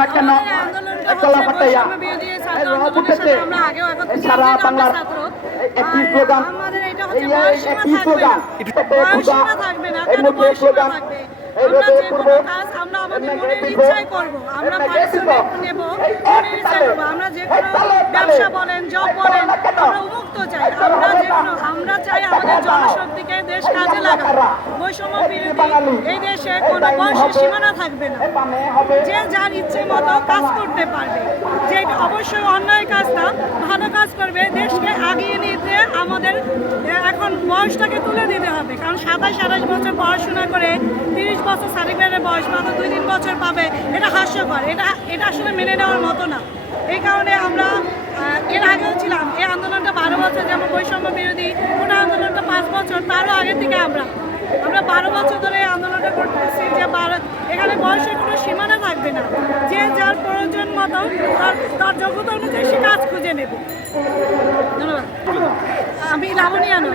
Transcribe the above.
না কেন সারা বাংলার একই স্লোগান একই স্লোগান স্লোগান আমরা যে কোনো কাজ আমরা আমাদের মনের ইচ্ছায় করব, আমরা পারিশ্রমিক নেব, মনের ইচ্ছায় করব। আমরা যে কোনো ব্যবসা বলেন, জব বলেন, আমরা উন্মুক্ত চাই। আমরা চাই আমাদের জনশক্তিকে দেশ কাজে লাগাবো। বৈষম্য বিরোধী এই দেশে কোনো বয়সের সীমানা থাকবে না, যে যার ইচ্ছে মতো কাজ করতে পারবে। যে অবশ্যই অন্যায় কাজ না, ভালো কাজ করবে, দেশকে আগিয়ে নিতে আমাদের এখন বয়সটাকে তুলে দিতে হবে। কারণ 27-28 বছর পড়াশোনা করে 30 বছর সার্টিফিকেটের বয়স মাত্র 2-3 বছর পাবে, এটা হাস্যকর। এটা আসলে মেনে নেওয়ার মতো না। এই কারণে আমরা এর আগেও ছিলাম। এই আন্দোলনটা 12 বছর, যেমন বৈষম্য বিরোধী কোটা আন্দোলনটা 5 বছর, তারও আগে থেকে আমরা 12 বছর ধরে এই আন্দোলনটা করতেছি। যে এখানে বয়সের কোনো সীমানা থাকবে না, যে যার প্রয়োজন মতো তার যোগ্যতা অনুযায়ী সে কাজ খুঁজে নেবে। ধন্যবাদ। আমি লাবণী আনো।